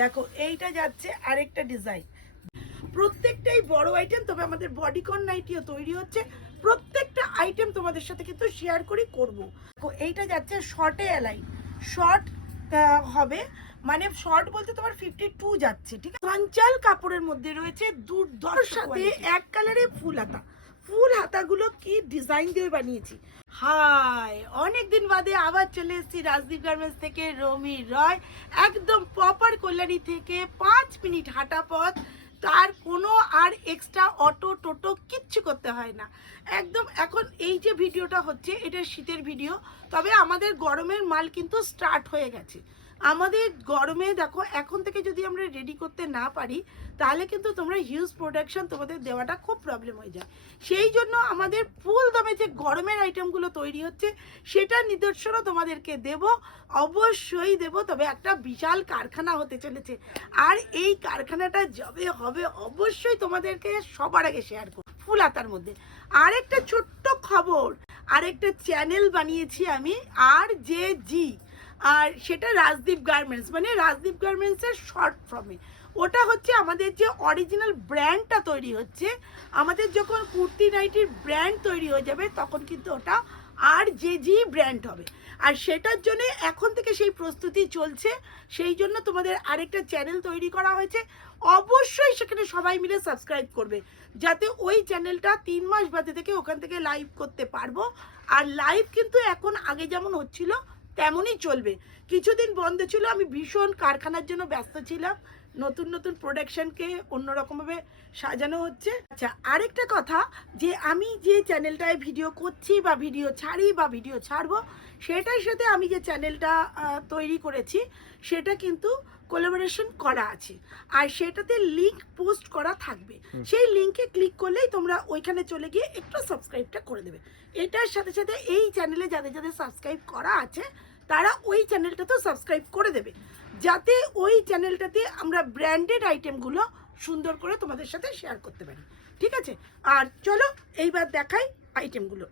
দেখো এইটা যাচ্ছে আরেকটা ডিজাইন, প্রত্যেকটাই বড় আইটেম, তবে আমাদের বডিকন নাইটিও তৈরি হচ্ছে। প্রত্যেকটা আইটেম তোমাদের সাথে কিন্তু শেয়ার করি করব। দেখো এইটা যাচ্ছে শর্টে অ্যালাইন, শর্ট হবে, মানে শর্ট বলতে তোমার 52 যাচ্ছে, ঠিক আছে। সঞ্চাল কাপড়ের মধ্যে রয়েছে দুর্ধর্ষ সাথে এক কালারে ফুল হাতা। ফুল হাতাগুলো কি ডিজাইন দিয়ে বানিয়েছি। হাই, অনেকদিন বাদে আবার চলে এসেছি রাজদীপ গার্মেন্টস থেকে, রমি রয়, একদম প্রপার কল্যাণী থেকে 5 মিনিট হাঁটা পথ। তার কোনো আর এক্সট্রা অটো টোটো কিচ্ছু করতে হয় না। একদম এখন এই যে ভিডিওটা হচ্ছে এটা শীতের ভিডিও, তবে আমাদের গরমের মাল কিন্তু স্টার্ট হয়ে গেছে। আমাদের গরমে দেখো এখন থেকে যদি আমরা রেডি করতে না পারি তাহলে কিন্তু তোমরা হিউজ প্রোডাকশন তোমাদের দেওয়াটা খুব প্রবলেম হয়ে যায়। সেই জন্য আমাদের ফুল দামে যে গরমের আইটেমগুলো তৈরি হচ্ছে সেটার নিদর্শনও তোমাদেরকে দেব, অবশ্যই দেব। তবে একটা বিশাল কারখানা হতে চলেছে, আর এই কারখানাটা যবে হবে অবশ্যই তোমাদেরকে সবার আগে শেয়ার করব। ফুল হাতার মধ্যে আরেকটা ছোট্ট খবর, আরেকটা চ্যানেল বানিয়েছি আমি, আর যে জি, আর সেটা রাজদীপ গার্মেন্টস, মানে রাজদীপ গার্মেন্টসের শর্ট ফর্মে। ওটা হচ্ছে আমাদের যে অরিজিনাল ব্র্যান্ডটা তৈরি হচ্ছে, আমাদের যখন কুর্তি নাইটির ব্র্যান্ড তৈরি হয়ে যাবে তখন কিন্তু ওটা আর যে জি ব্র্যান্ড হবে। আর সেটার জন্য এখন থেকে সেই প্রস্তুতি চলছে। সেই জন্য তোমাদের আরেকটা চ্যানেল তৈরি করা হয়েছে, অবশ্যই সেখানে সবাই মিলে সাবস্ক্রাইব করবে, যাতে ওই চ্যানেলটা 3 মাস বাদে থেকে ওখান থেকে লাইভ করতে পারবো। আর লাইভ কিন্তু এখন আগে যেমন হচ্ছিল তেমনই চলবে। কিছুদিন বন্ধ ছিল, আমি ভীষণ কারখানার জন্য ব্যস্ত ছিলাম, নতুন নতুন প্রোডাকশনকে অন্যরকমভাবে সাজানো হচ্ছে। আচ্ছা, আরেকটা কথা, যে আমি যে চ্যানেলটায় ভিডিও করছি বা ভিডিও ছাড়ি বা ভিডিও ছাড়বো, সেটার সাথে আমি যে চ্যানেলটা তৈরি করেছি সেটা কিন্তু কোলাবোরেশন করা আছে, আর সেটাতে লিংক পোস্ট করা থাকবে। সেই লিংকে ক্লিক করলেই তোমরা ওইখানে চলে গিয়ে একটু সাবস্ক্রাইবটা করে দেবে। এটার সাথে সাথে এই চ্যানেলে যাদের যাদের সাবস্ক্রাইব করা আছে তারা ওই চ্যানেলটাতেও সাবস্ক্রাইব করে দেবে, যাতে ওই চ্যানেলটাতে আমরা ব্র্যান্ডেড আইটেমগুলো সুন্দর করে তোমাদের সাথে শেয়ার করতে পারি, ঠিক আছে। আর চলো এইবার দেখাই আইটেমগুলো।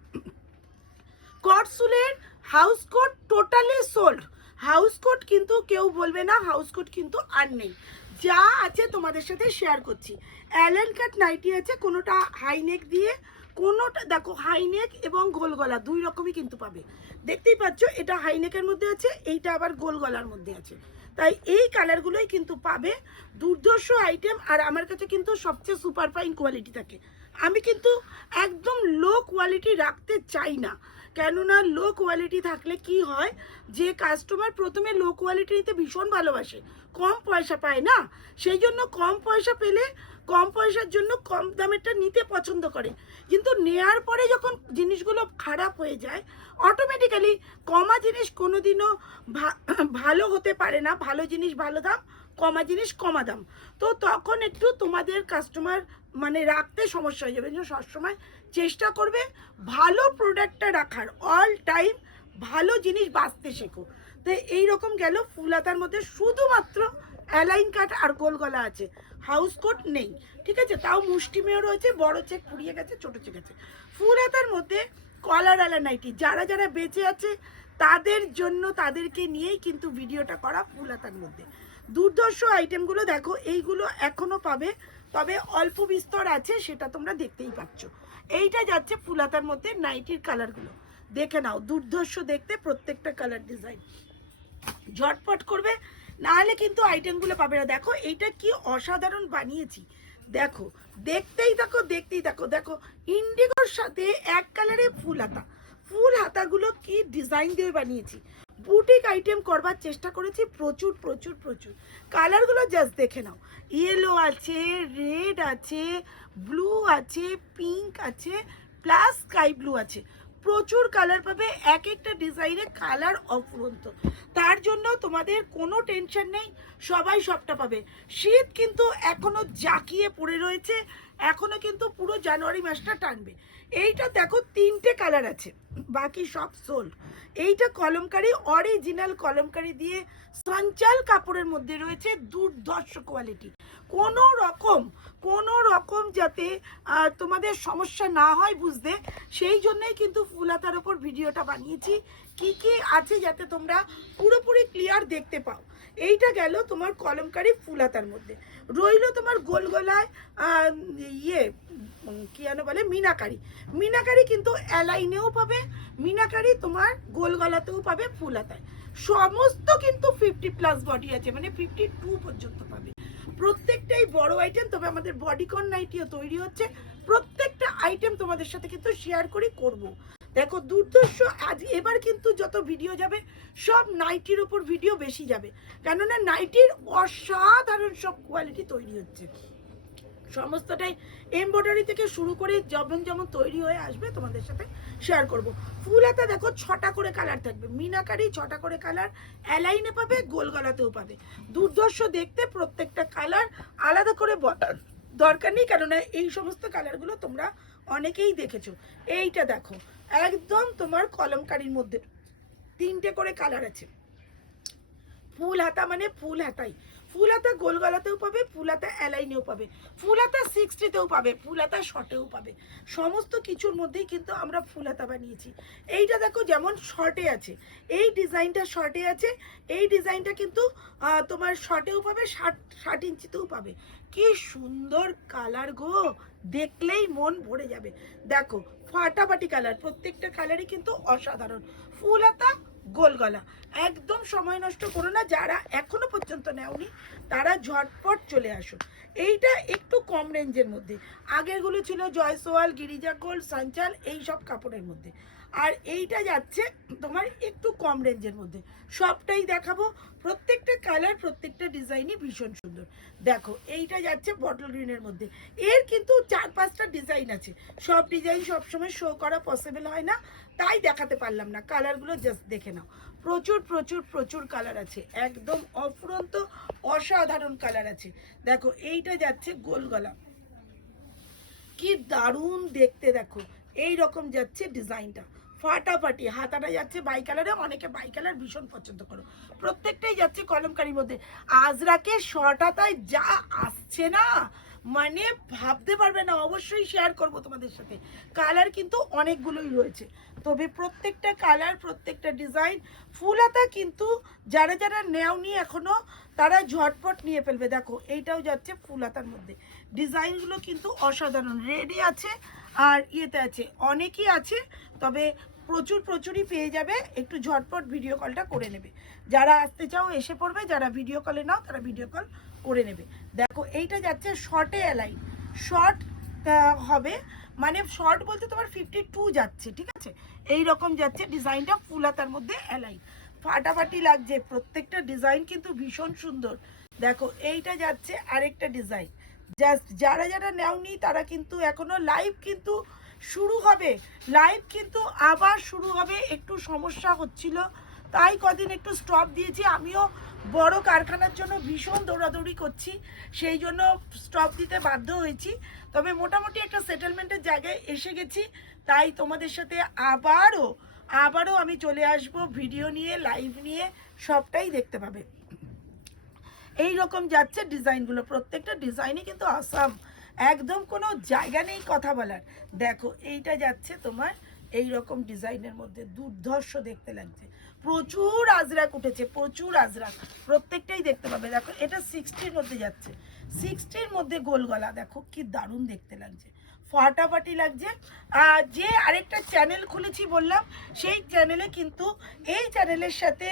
কটসুলের house coat totally sold. House coat কিন্তু কেউ বলবে না হাউস কোট কিন্তু আর নেই, যা আছে তোমাদের সাথে শেয়ার করছি। অ্যালেন কাট নাইটি আছে, কোনোটা হাইনেক দিয়ে, কোনোটা দেখো হাইনেক এবং গোল গলা দুই রকমই কিন্তু পাবে। দেখতেই পাচ্ছ এটা হাইনেকের মধ্যে আছে, এইটা আবার গোল গলার মধ্যে আছে, তাই এই কালারগুলোই কিন্তু পাবে। দুর্ধর্ষ আইটেম, আর আমার কাছে কিন্তু সবচেয়ে সুপার ফাইন কোয়ালিটি থাকে। আমি কিন্তু একদম লো কোয়ালিটি রাখতে চাই না, কেননা লো কোয়ালিটি থাকলে কি হয়, যে কাস্টমার প্রথমে লো কোয়ালিটি নিতে ভীষণ ভালোবাসে, কম পয়সা পায় না, সেই জন্য কম পয়সা পেলে কম পয়সার জন্য কম দামেরটা নিতে পছন্দ করে। কিন্তু নেয়ার পরে যখন জিনিসগুলো খারাপ হয়ে যায়, অটোমেটিক্যালি কমা জিনিস কোনোদিনও ভালো হতে পারে না। ভালো জিনিস ভালো দাম, কমা জিনিস কমা দাম। তো তখন একটু তোমাদের কাস্টমার মানে রাখতে সমস্যা হয়ে যাবে। সবসময় চেষ্টা করবে ভালো প্রোডাক্টটা রাখার, অল টাইম ভালো জিনিস বাঁচতে শেখো। তো এইরকম গেল ফুল হাতার মধ্যে, শুধুমাত্র অ্যালাইন কাট আর গোল গলা আছে, হাউস কোট নেই, ঠিক আছে। তাও মুষ্টিমেয় রয়েছে, বড় চেক ফুরিয়ে গেছে, ছোট চেক আছে। ফুল হাতার মধ্যে কলার আলা নাইটি, যারা যারা বেঁচে আছে তাদের জন্য, তাদেরকে নিয়েই কিন্তু ভিডিওটা করা। ফুল হাতার মধ্যে দুর্ধর্ষ আইটেমগুলো দেখো, এইগুলো এখনো পাবে, তবে অল্প বিস্তর আছে, সেটা তোমরা দেখতেই পাচ্ছ। এইটা যাচ্ছে ফুল হাতার মধ্যে নাইটির কালারগুলো, দেখে নাও, দুর্ধর্ষ দেখতে, প্রত্যেকটা কালার ডিজাইন। ঝটপট করবে, নাহলে কিন্তু আইটেমগুলো পাবে না। দেখো এইটা কি অসাধারণ বানিয়েছি, দেখো, দেখতেই থাকো দেখতেই থাকো। দেখো ইন্ডিগোর সাথে এক কালারে ফুল হাতা, ফুল হাতাগুলো কি ডিজাইন দিয়ে বানিয়েছি। বুটিক আইটেম করবার চেষ্টা করেছি, প্রচুর প্রচুর প্রচুর। কালারগুলো জাস্ট দেখে নাও, ইয়েলো আছে, রেড আছে, ব্লু আছে, পিঙ্ক আছে, প্লাস স্কাই ব্লু আছে, প্রচুর কালার পাবে। এক একটা ডিজাইনে কালার অফুরন্ত, তার জন্য তোমাদের কোনো টেনশন নেই, সবাই সবটা পাবে। শীত কিন্তু এখনো জাঁকিয়ে পড়ে রয়েছে, এখনো কিন্তু পুরো জানুয়ারি মাসটা টানবে। এইটা দেখো 3টে কালার আছে, বাকি সব সোল্ড। এইটা কলমকারি, অরিজিনাল কলমকারি দিয়ে সঞ্চাল কাপড়ের মধ্যে রয়েছে, দুর্ধর্ষ কোয়ালিটি। কোনো রকম যাতে তোমাদের সমস্যা না হয় বুঝতে, সেই জন্যই কিন্তু ফুল হাতার ওপর ভিডিওটা বানিয়েছি, কি কি আছে যাতে তোমরা পুরোপুরি ক্লিয়ার দেখতে পাও। এইটা গেল তোমার কলমকারি ফুল হাতার মধ্যে। রইলো তোমার গোল গলায় ইয়ে কি যেন বলে মিনাকারি। মিনাকারি কিন্তু অ্যালাইনেও পাবে, মিনাকারি তোমার গোল গলাতেও পাবে, ফুল হাতায়। সমস্ত কিন্তু 50+ বডি আছে, মানে 52 পর্যন্ত পাবে। প্রত্যেকটাই বড় আইটেম, তবে আমাদের বডিকন নাইটিও তৈরি হচ্ছে। প্রত্যেকটা আইটেম তোমাদের সাথে কিন্তু শেয়ার করি করব। দেখো দুর্দর্শ আজ এবার কিন্তু যত ভিডিও যাবে সব নাইটির উপর ভিডিও বেশি যাবে, কেননা নাইটির অসাধারণ সব কোয়ালিটি তৈরি হচ্ছে। সমস্তটাই এমব্রয়ডারি থেকে শুরু করে যেমন যেমন তৈরি হয়ে আসবে তোমাদের সাথে শেয়ার করব। ফুল হাতা দেখো 6টা করে কালার থাকবে, মিনাকারি 6টা করে কালার, অ্যালাইনে পাবে, গোল গলাতেও পাবে। দুর্দর্শ দেখতে, প্রত্যেকটা কালার আলাদা করে বলার দরকার নেই, কেননা এই সমস্ত কালারগুলো তোমরা অনেকেই দেখেছো। এইটা দেখো একদম তোমার কলমকারির মধ্যে 3টে করে কালার আছে। ফুল হাতা মানে ফুল হাতাই, ফুল হাতা গোল গলাতেও পাবে, ফুল হাতা অ্যালাইনেও পাবে, ফুল হাতা 60তেও পাবে, ফুল হাতা শর্টেও পাবে। সমস্ত কিছুর মধ্যেই কিন্তু আমরা ফুল হাতা বানিয়েছি। এইটা দেখো যেমন শর্টে আছে, এই ডিজাইনটা শর্টে আছে, এই ডিজাইনটা কিন্তু তোমার শর্টেও পাবে, 60 ইঞ্চিতেও পাবে। কি সুন্দর কালার গো, দেখলেই মন ভরে যাবে। দেখো ফাটাফাটি কালার, প্রত্যেকটা কালারই কিন্তু অসাধারণ। ফুল হাতা গোল গলা, একদম সময় নষ্ট করো না, যারা এখনো পর্যন্ত নেওনি তারা ঝটপট চলে আসো। এইটা একটু কম রেঞ্জের মধ্যে, আগেরগুলো ছিল জয়সওয়াল, গিরিজা গোল্ড, সাঞ্চাল, এই সব কাপড়ের মধ্যে। আর এইটা যাচ্ছে তোমার একটু কম রেঞ্জের মধ্যে। সবটাই দেখাবো, প্রত্যেকটা কালার প্রত্যেকটা ডিজাইনই ভীষণ সুন্দর। দেখো এইটা যাচ্ছে বটল গ্রিনের মধ্যে, এর কিন্তু 4-5টা ডিজাইন আছে। সব ডিজাইন সবসময় শো করা পসিবল হয় না, তাই দেখাতে পারলাম না। কালারগুলো জাস্ট দেখে নাও, প্রচুর প্রচুর প্রচুর কালার আছে, একদম অফুরন্ত অসাধারণ কালার আছে। দেখো এইটা যাচ্ছে গোল গলা, কি দারুণ দেখতে। দেখো এই রকম যাচ্ছে ডিজাইনটা, ফাটাফাটি। হাতাটা যাচ্ছে বাই কালারে, অনেকে বাই কালার ভীষণ পছন্দ করো। প্রত্যেকটাই যাচ্ছে কলমকারির মধ্যে। আজরাকের শর্ট হাতায় যা আসছে না, মানে ভাবতে পারবে না। অবশ্যই শেয়ার করব তোমাদের সাথে। কালার কিন্তু অনেকগুলোই রয়েছে, তবে প্রত্যেকটা কালার প্রত্যেকটা ডিজাইন। ফুল হাতা কিন্তু যারা যারা নেওনি এখনো তারা ঝটপট নিয়ে ফেলবে। দেখো এইটাও যাচ্ছে ফুল হাতার মধ্যে, ডিজাইনগুলো কিন্তু অসাধারণ। রেডি আছে আর ইয়েতে আছে, অনেকই আছে, তবে প্রচুর প্রচুরই পেয়ে যাবে। একটু ঝটপট ভিডিও কলটা করে নেবে, যারা আসতে চাও এসে পড়বে, যারা ভিডিও কলে নাও তারা ভিডিও কল করে নেবে। দেখো এইটা যাচ্ছে শর্টে অ্যালাইন, শর্ট হবে, মানে শর্ট বলতে তোমার 52 যাচ্ছে, ঠিক আছে। এই রকম যাচ্ছে ডিজাইনটা, ফুল হাতার মধ্যে অ্যালাইন, ফাটাফাটি লাগছে। প্রত্যেকটা ডিজাইন কিন্তু ভীষণ সুন্দর। দেখো এইটা যাচ্ছে আরেকটা ডিজাইন। জাস্ট যারা যারা নেওনি তারা কিন্তু এখনো লাইভ কিন্তু শুরু হবে, লাইভ কিন্তু আবার শুরু হবে। একটু সমস্যা হচ্ছিল তাই কদিন একটু স্টপ দিয়েছি। আমিও বড় কারখানার জন্য ভীষণ দৌড়াদৌড়ি করছি, সেই জন্য স্টপ দিতে বাধ্য হয়েছি। তবে মোটামুটি একটা সেটেলমেন্টের জায়গায় এসে গেছি, তাই তোমাদের সাথে আবারও আমি চলে আসব ভিডিও নিয়ে, লাইভ নিয়ে, সবটাই দেখতে পাবে। এই রকম যাচ্ছে ডিজাইনগুলো, প্রত্যেকটা ডিজাইনই কিন্তু আসাম, একদম কোনো জায়গা নেই কথা বলার। দেখো এইটা যাচ্ছে তোমার এই রকম ডিজাইনের মধ্যে, দুর্ধর্ষ দেখতে লাগছে। প্রচুর আজরাক উঠেছে, প্রচুর আজরাক, প্রত্যেকটাই দেখতে পাবে। দেখো এটা 60-র মধ্যে যাচ্ছে, 60-র মধ্যে গোল গলা, দেখো কি দারুণ দেখতে লাগছে, ফাটাফাটি লাগছে। যে আরেকটা চ্যানেল খুলেছি বললাম, সেই চ্যানেলে কিন্তু এই চ্যানেলের সাথে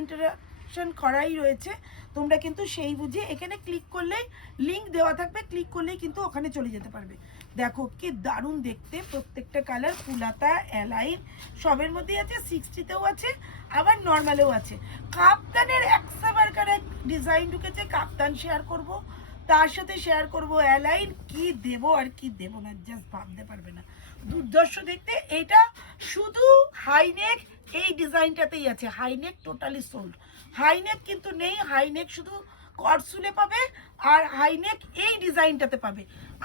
ইন্টারাকশন করাই রয়েছে। তোমরা কিন্তু সেই বুঝে এখানে ক্লিক করলেই লিংক দেওয়া থাকবে, ক্লিক করলেই কিন্তু ওখানে চলে যেতে পারবে। দেখো কি দারুণ দেখতে, প্রত্যেকটা কালার, ফুলাতা, অ্যালাইন সবের মধ্যেই আছে, 60তেও আছে, আবার নর্মালেও আছে। কাপ্তানের একসাবারকার এক ডিজাইন ঢুকেছে, কাপ্তান শেয়ার করব, তার সাথে শেয়ার করব অ্যালাইন। কি দেব আর কি দেব না জাস্ট ভাবতে পারবে না, দুর্দর্শ দেখতে। এটা শুধু হাইনেক এই ডিজাইনটাতেই আছে, হাইনেক টোটালি সোল্ড, হাইনেক কিন্তু নেই। হাইনেক শুধু করসুলে পাবে, আর হাইনেক এই ডিজাইনটাতে পাবে,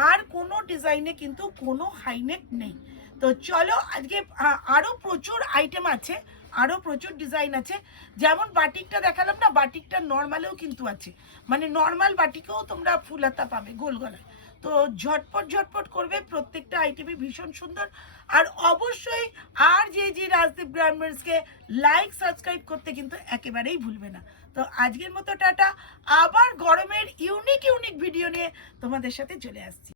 আর কোনো ডিজাইনে কিন্তু কোনো হাইনেক নেই। তো চলো আজকে আরও প্রচুর আইটেম আছে, আরও প্রচুর ডিজাইন আছে। যেমন বাটিকটা দেখালাম না, বাটিকটা নর্মালেও কিন্তু আছে, মানে নর্মাল বাটিকেও তোমরা ফুলাতা পাবে গোল গলায়। তো ঝটপট ঝটপট করবে, প্রত্যেকটা আইটেমই ভীষণ সুন্দর। আর অবশ্যই আর যে রাজদীপ গার্মেন্টসকে লাইক সাবস্ক্রাইব করতে কিন্তু একেবারেই ভুলবে না। তো আজকের মতো টাটা, আবার গরমের ইউনিক ইউনিক ভিডিও নিয়ে তোমাদের সাথে চলে আসছি।